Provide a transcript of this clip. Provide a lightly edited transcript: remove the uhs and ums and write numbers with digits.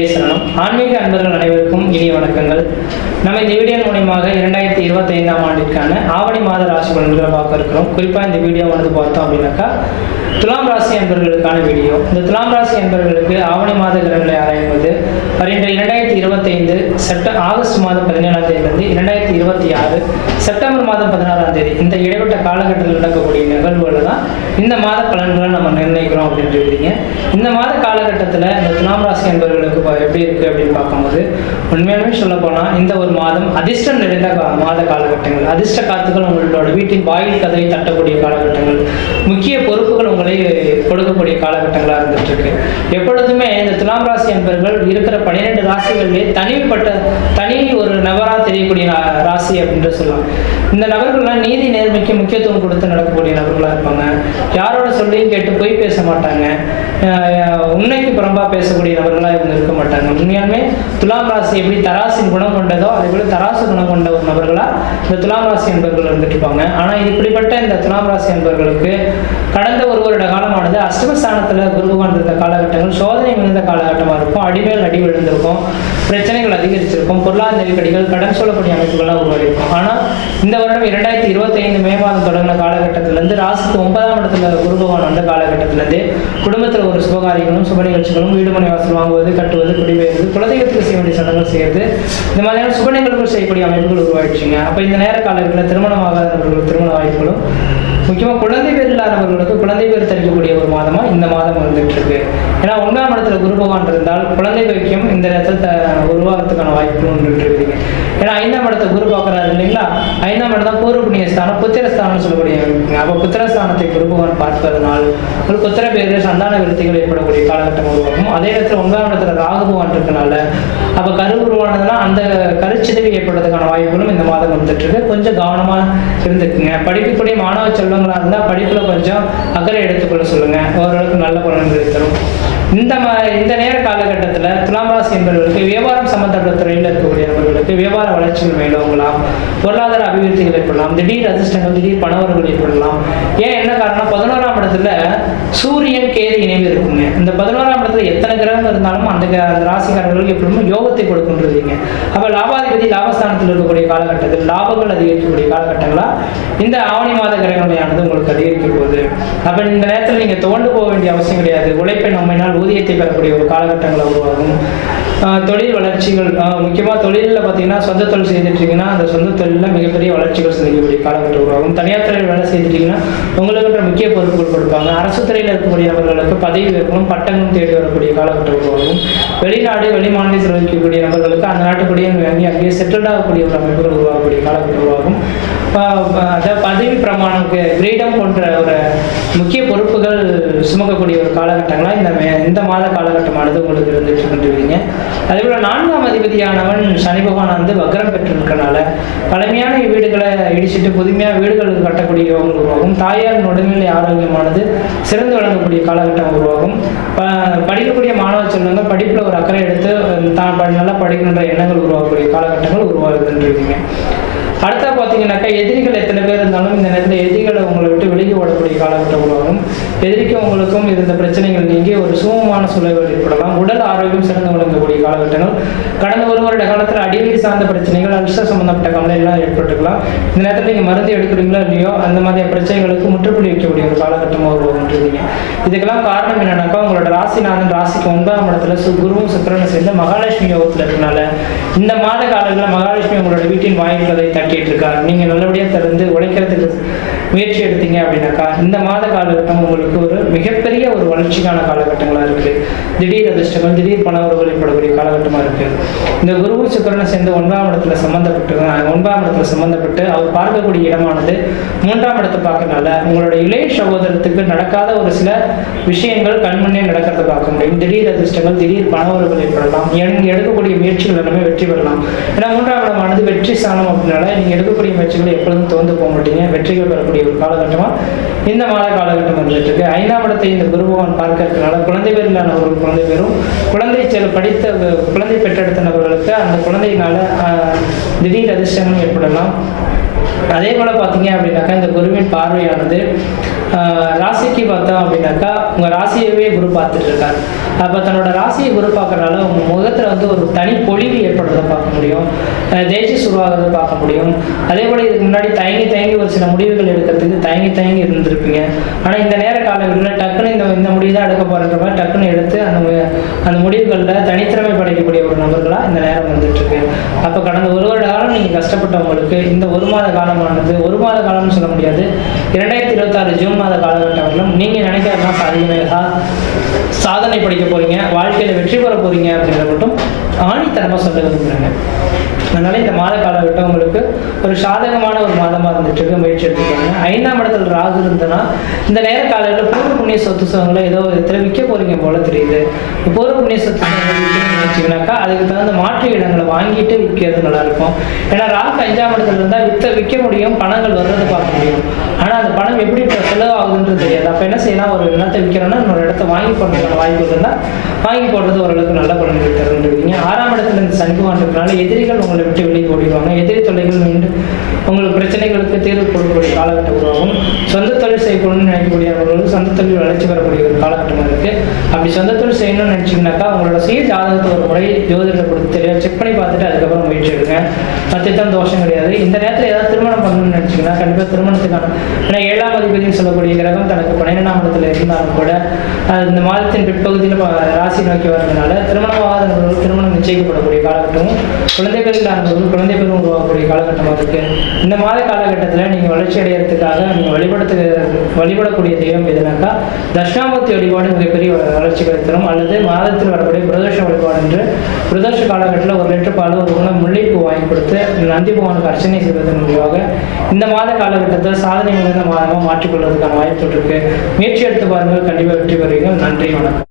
குருவே சரணம். ஆன்மீக அன்பர்கள் அனைவருக்கும் இனிய வணக்கங்கள். நம்ம இந்த வீடியோ மூலமாக 2025ஆம் ஆண்டிற்கான ஆவணி மாத ராசி பலன்களை பார்க்க இருக்கிறோம். குறிப்பாக இந்த வீடியோ பார்த்தோம் அப்படின்னாக்கா துலாம் ராசி அன்பர்களுக்கான வீடியோ. இந்த துலாம் ராசி அன்பர்களுக்கு ஆவணி மாத கிரகங்களை ஆராயும்போது வருகின்ற 2025 ஆகஸ்ட் மாதம் 17ஆம் தேதியிலிருந்து 2026 செப்டம்பர் மாதம் 16ஆம் தேதி இந்த இடைப்பட்ட காலகட்டத்தில் நடக்கக்கூடிய நிகழ்வுகளை தான் இந்த மாத பலன்களை நம்ம நிர்ணயிக்கிறோம் அப்படின்னு இருக்கிறீங்க. இந்த மாத காலகட்டத்தில் இந்த துலாம் ராசி அன்பர்களுக்கு எப்படி இருக்கு அப்படின்னு பார்க்கும்போது உண்மையாலுமே சொல்ல போனால் இந்த ஒரு மாதம் அதிர்ஷ்டம் நிறைந்த மாத காலகட்டங்கள், அதிர்ஷ்ட காத்துக்கள் உங்களோட வீட்டின் வாயில் கதவை தட்டக்கூடிய காலகட்டங்கள், முக்கிய பொறுப்புகள் உங்களை கொடுக்கக்கூடிய காலகட்டங்களாக இருந்துட்டு இருக்கு. எப்பொழுதுமே இந்த துலாம் ராசி அன்பர்கள் இருக்கிற 12 ராசிகளிலே தனி ஒரு நபராக தெரியக்கூடிய ராசி அப்படின்ற சொல்லலாம். இந்த நபர்கள்லாம் நீதி நேர்மைக்கு முக்கியத்துவம் கொடுத்து நடக்கக்கூடிய நபர்களாக இருப்பாங்க. யாரோட சொல்லியும் கேட்டு போய் பேச மாட்டாங்க. உண்மைக்கு புறம்பா பேசக்கூடிய நபர்களாக இவங்க இருக்க மாட்டாங்க. உண்மையாலுமே துலாம் ராசி எப்படி தராசின் குணம் கொண்டதோ அதே போல தராசு குணம் கொண்ட ஒரு நபர்களா இந்த துலாம் ராசி என்பர்கள் இருந்துட்டு இருப்பாங்க. ஆனா இப்படிப்பட்ட இந்த துலாம் ராசி என்பர்களுக்கு கடந்த ஒரு வருட காலமானது அஷ்டமஸ்தானத்துல குரு பகவான் இருந்த காலகட்டங்கள் சோதனை மிகுந்த காலகட்டமா இருக்கும். அடிமேல் அடி விழுந்திருக்கும், பிரச்சனைகள் அதிகரிச்சிருக்கும், பொருளாதார நெருக்கடிகள், கடன் சொல்லக்கூடிய அமைப்புகள்லாம் உருவாயிருக்கும். ஆனா இந்த வருடம் 2025 மே மாதம் தொடங்கின காலகட்டத்திலிருந்து ராசிக்கு 9ஆம் இடத்துல குரு பகவான் வந்த காலகட்டத்திலிருந்து குடும்பத்தில் ஒரு சுபகாரியங்களும் சுப நிகழ்ச்சிகளும், வீடுமனை வாசல் வாங்குவது, கட்டுவது, குடிபெயர்வது, குலதெய்வத்துக்கு செய்ய வேண்டிய சடங்குகள் செய்யறது, இந்த மாதிரியான சுப நிகழ்வுகள் செய்யக்கூடிய அமைப்புகள் உருவாயிடுச்சுங்க. அப்போ இந்த நேர காலங்களில் திருமணமாகாதவர்களுக்கு திருமண வாய்ப்புகளும், முக்கியமாக குழந்தை பேர் இல்லாதவர்களுக்கு குழந்தை பேர் தரிக்கக்கூடிய ஒரு மாதமா இந்த மாதம் வந்துட்டு இருக்கு. ஏன்னா 9ஆம் இடத்துல குரு பகவான் இருந்தால் குழந்தை வைக்கும் இந்த நேரத்தில் உருவாகிறதுக்கான வாய்ப்புகள் ஒன்று இருக்குதுங்க. ஏன்னா 5ஆம் இடத்தை குரு பார்க்கறாரு இல்லைங்களா, 5ஆம் இடம் தான் பூர்வ புண்ணிய ஸ்தானம், புத்திரஸ்தானம் சொல்லக்கூடிய. அப்போ புத்திரஸ்தானத்தை குரு பகவான் பார்ப்பதனால் ஒரு புத்திர பேரு சந்தான விருத்திகள் ஏற்படக்கூடிய காலகட்டம் உருவாகும். அதே நேரத்தில் 9ஆம் இடத்துல ராகு பகவான் இருக்கனால அப்போ கரு உருவானதுன்னா அந்த கருச்சிதவி ஏற்படுறதுக்கான வாய்ப்புகளும் இந்த மாதம் வந்துட்டு இருக்கு. கொஞ்சம் கவனமா இருந்துக்குங்க. படிக்கக்கூடிய மாணவ செல்வங்களா இருந்தால் படிப்புல கொஞ்சம் அக்கறை எடுத்துக்கொள்ள சொல்லுங்க. ஓரளவுக்கு நல்ல பலன்களை தரும். இந்த நேர காலகட்டத்தில் துலாம் ராசி என்பவர்களுக்கு வியாபாரம் சம்பந்தப்பட்ட துறையில் இருக்கக்கூடிய நபர்களுக்கு வியாபார வளர்ச்சிகள் மேலோங்கலாம், பொருளாதார அபிவிருத்திகள் ஏற்படலாம், திடீர் அதிர்ஷ்டங்கள், திடீர் பணவர்கள் ஏற்படலாம். ஏன் என்ன காரணம், 11ஆம் இடத்துல சூரியன் கேது இணைவு இருக்குங்க. இந்த 11ஆம் இடத்துல எத்தனை கிரகம் இருந்தாலும் அந்த ராசிக்காரர்களுக்கு எப்படியும் யோகத்தை கொடுக்கின்றீங்க. அப்ப லாபாதிபதி லாபஸ்தானத்தில் இருக்கக்கூடிய காலகட்டத்தில் லாபங்கள் அதிகரிக்கக்கூடிய காலகட்டங்களா இந்த ஆவணி மாத கிரகங்களையானது உங்களுக்கு அதிகரிக்க போகுது. அப்ப இந்த நேரத்தில் நீங்க துவண்டு போக வேண்டிய அவசியம் கிடையாது. உழைப்பை நம்மையினால் ஊதியத்தை பெறக்கூடிய ஒரு காலகட்டங்களை உருவாகும். தொழில் வளர்ச்சிகள், முக்கியமாக தொழிலில் பார்த்தீங்கன்னா சொந்த தொழில் செய்துட்டீங்கன்னா அந்த சொந்த தொழிலில் மிகப்பெரிய வளர்ச்சிகள் சந்திக்கக்கூடிய காலகட்டம் உருவாகும். தனியார் துறையில் வேலை செய்துட்டீங்கன்னா உங்களுக்கு முக்கிய பொறுப்புகள் கொடுப்பாங்க. அரசு துறையில் இருக்கக்கூடியவர்களுக்கு பதவி உயர்வும் பட்டங்களும் தேடி வரக்கூடிய காலகட்டம் உருவாகும். வெளிநாடு வெளி மாநிலத்தில் இருக்கக்கூடிய நபர்களுக்கு அந்த நாட்டுக்குடியே வாங்கி அங்கேயே செட்டில்ட் ஆகக்கூடிய ஒரு அமைப்புகள் உருவாகக்கூடிய காலகட்டம் உருவாகும். பதவி பிரமாணம், கிரீடம் போன்ற ஒரு முக்கிய பொறுப்புகள் சுமக்கக்கூடிய ஒரு காலகட்டங்களாக இந்த மாத காலகட்டமானது உங்களுக்கு இருந்துட்டு கொண்டிருக்கீங்க. அதே போல 4ஆம் அதிபதியானவன் சனி பகவான் வந்து வக்ரம் பெற்றிருக்கனால பழமையான வீடுகளை இடிச்சிட்டு புதுமையாக வீடுகளுக்கு கட்டக்கூடிய யோகம் உருவாகும். தாயார் உடல்நிலை ஆரோக்கியமானது சிறந்து வழங்கக்கூடிய காலகட்டம் உருவாகும். படிக்கக்கூடிய மாணவ செல்வங்கள் படிப்புல ஒரு அக்கறை எடுத்து தான் நல்லா படிக்கணுன்ற எண்ணங்கள் உருவாகக்கூடிய காலகட்டங்கள் உருவாகுதுன்றீங்க. அடுத்தா பார்த்தீங்கன்னாக்கா எதிரிகள் எத்தனை பேர் இருந்தாலும் இந்த நேரத்தில் எதிரிகளை உங்களை விட்டு விலகி ஓடக்கூடிய காலகட்டம் உருவாகும். எதிரிக்கும் உங்களுக்கும் இருந்த பிரச்சனைகள் நீங்கி ஒரு சுகமான சூழல் ஏற்படலாம். உடல் ஆரோக்கியம் சிறந்து வழங்கக்கூடிய காலகட்டங்கள். கடந்த ஒரு வருட காலத்தில் அடிவயிறு சார்ந்த பிரச்சனைகள், அல்சர் சம்பந்தப்பட்ட கவலை எல்லாம் ஏற்பட்டுக்கலாம். இந்த நேரத்தில் நீங்கள் மருந்து எடுக்கிறீங்களோ இல்லையோ அந்த மாதிரி பிரச்சனைகளுக்கு முற்றுப்புள்ளி வைக்கக்கூடிய ஒரு காலகட்டமாக உருவாகுன்றீங்க. இதுக்கெல்லாம் காரணம் என்னன்னாக்கா உங்களோட ராசிநாதன் ராசிக்கு 9ஆம் இடத்துல குருவும் சுக்கிரனும் சேர்ந்து மகாலட்சுமி யோகத்தில் இருக்கனால இந்த மாத காலங்களில் மகாலட்சுமி உங்களோட வீட்டின் வாயில் கதை தட்டிட்டு இருக்காரு. நீங்க நல்லபடியா திறந்து உழைக்கிறதுக்கு முயற்சி எடுத்தீங்க அப்படின்னாக்கா இந்த மாத காலகட்டம் உங்களுக்கு ஒரு மிகப்பெரிய ஒரு வளர்ச்சிக்கான காலகட்டங்களா இருக்கு. திடீர் அதிர்ஷ்டங்கள், திடீர் பணவர்கள் ஏற்படக்கூடிய காலகட்டமா இருக்கு. இந்த குரு சுக்கிரனை சேர்ந்து 9ஆம் இடத்துல சம்பந்தப்பட்டு அவர் பார்க்கக்கூடிய இடமானது 3ஆம் இடத்தை பார்க்கறதுனால உங்களோட இளைய சகோதரத்துக்கு நடக்காத ஒரு சில விஷயங்கள் கண்முன்னே நடக்கிறத பார்க்க முடியும். திடீர் அதிர்ஷ்டங்கள், திடீர் பணவர்கள் ஏற்படலாம். எடுக்கக்கூடிய முயற்சிகள் எல்லாமே வெற்றி பெறலாம். ஏன்னா 3ஆம் இடமானது வெற்றி ஸ்தானம் அப்படின்னால நீங்க எடுக்கக்கூடிய முயற்சிகள் எப்பொழுதும் தோந்து போக மாட்டீங்க. வெற்றிகள் பெறக்கூடிய ஒரு காலகட்டமா இந்த மாத காலகட்டம் வந்துட்டு இருக்கு. 5ஆம் இடத்தை இந்த குரு பகவான் பார்க்கறதுனால குழந்தை பேர் இல்லாதவர்கள் குழந்தை பேரும், குழந்தை பெற்றெடுத்த நபர்களுக்கு அந்த குழந்தையினால திடீர் அதிர்ஷ்டங்களும் ஏற்படலாம். அதே போல் பார்த்தீங்க அப்படின்னாக்கா இந்த குருவின் பார்வையானது ராசிக்கு பார்த்தோம் அப்படின்னாக்கா உங்கள் ராசியவே குரு பார்த்துட்டு இருக்கார். அப்போ தன்னோட ராசியை குரு பார்க்கறனால உங்கள் முகத்தில் ஒரு தனி பொலிவு ஏற்படுறதை பார்க்க முடியும், தேஜஸ் உருவாகிறத பார்க்க முடியும். அதே போல் இதுக்கு முன்னாடி தயங்கி ஒரு சில முடிவுகள் எடுக்கிறதுக்கு தயங்கி இருந்திருப்பீங்க. ஆனால் இந்த நேர காலங்களில் டக்குன்னு இந்த முடிவு தான் எடுக்க போகிற மாதிரி டக்குன்னு எடுத்து அந்த முடிவுகளில் தனித்திறமை படைக்கக்கூடிய ஒரு நபர்களாக இந்த நேரம் வந்துட்டு இருக்கு. அப்போ கடந்த ஒரு வருட காலம் நீங்கள் கஷ்டப்பட்டவங்களுக்கு இந்த ஒரு மாத காலமானது, ஒரு மாத காலம்னு சொல்ல முடியாது, 2026 ஜூன் மாத காலகட்டங்களிலும் நீங்கள் நினைக்கிறதெல்லாம் சாதனை படிக்க போறீங்க, வாழ்க்கையில வெற்றி பெற போறீங்க அப்படின்றத மட்டும் ஆணித்தனமாக சொல்ல விரும்புகிறேங்க. அதனால இந்த மாத காலகட்டம் உங்களுக்கு ஒரு சாதகமான ஒரு மாதமாக இருந்துட்டு இருக்கு. முயற்சி எடுத்துக்காங்க. 5ஆம் இடத்துல ராகு இருந்ததுன்னா இந்த நேர காலையில் பூர்வ புண்ணிய சொத்து சுகங்களை ஏதோ விதத்தில் விற்க போறீங்க போல தெரியுது. பூர்வ புண்ணிய சொத்து வச்சுக்கனாக்கா அதுக்கு தகுந்த மாற்று இடங்களை வாங்கிட்டு விற்கிறது நல்லா இருக்கும். ஏன்னா ராகு 5ஆம் இடத்துல இருந்தால் விற்க முடியும், பணங்கள் வர்றது பார்க்க முடியும். ஆனால் அந்த பணம் எப்படி செலவு ஆகுதுன்றது தெரியாது. அப்போ என்ன செய்யலாம், ஒரு இடத்தை விற்கிறோன்னா இன்னொரு இடத்த வாங்கி போடுறதுக்கான வாய்ப்பு இருந்தால் வாங்கி போடுறது ஓரளவுக்கு நல்ல பலன்கள் தருந்துருக்கீங்க. 6ஆம் இடத்துல இந்த சனி பகவான் எதிரிகள் உங்களை விட்டு வெளியே ஓடிடுவாங்க. எதிரி தொல்லைகள் மீண்டு உங்களுக்கு பிரச்சனைகளுக்கு தீர்வு கொடுக்கக்கூடிய காலகட்டம் உருவாகும். சொந்த தொழில் செய்யணும்னு நினைக்கக்கூடியவர்களுக்கு சொந்த தொழில் வளர்ச்சி பெறக்கூடிய ஒரு காலகட்டமாக இருக்குது. அப்படி சொந்த தொழில் செய்யணும்னு நினச்சிங்கனாக்கா உங்களோட சுய ஜாதகத்தை ஒரு முறை ஜோதிடத்தை கொடுத்து தெளிவாக செக் பண்ணி பார்த்துட்டு அதுக்கப்புறம் முயற்சி எடுங்க. மத்தியத்தான் தோஷம் கிடையாது. இந்த நேரத்தில் ஏதாவது திருமணம் பண்ணணும்னு நினச்சிங்கன்னா கண்டிப்பாக திருமணத்துக்கான, ஏன்னா 7ஆம் அதிபதினு சொல்லக்கூடிய கிரகம் தனக்கு 12ஆம் இடத்துல இருந்தாலும் கூட இந்த மாதத்தின் பிற்பகுதியில் ராசி நோக்கி வர்றதுனால திருமணமாகாத நபர்கள் திருமணம் நிச்சயிக்கப்படக்கூடிய காலகட்டமும், குழந்தைகள் இல்லாதவர்கள் குழந்தைகளும் உருவாக்கக்கூடிய காலகட்டமாக இருக்கு. இந்த மாத காலகட்டத்தில் நீங்கள் வளர்ச்சி அடைகிறதுக்காக நீங்கள் வழிபடக்கூடிய தெய்வம் எதுனாக்கா தட்சிணாமூர்த்தி வழிபாடு மிகப்பெரிய வளர்ச்சிகளை தரும். அல்லது மாதத்தில் வரக்கூடிய பிரதோஷ வழிபாடு என்று பிரதோஷ காலகட்டத்தில் 1 லிட்டர் பால், 1 குணம் முல்லைப்பூ வாங்கி கொடுத்து நந்தி பகவானுக்கு அர்ச்சனை செய்வதன் மூலமாக இந்த மாத காலகட்டத்தில் சாதனை மிகுந்த மாதமாக மாற்றிக்கொள்வதற்கான வாய்ப்பு இருக்கு. முயற்சி எடுத்து பாருங்கள், கண்டிப்பாக வெற்றி பெறுவீர்கள். நன்றி, வணக்கம்.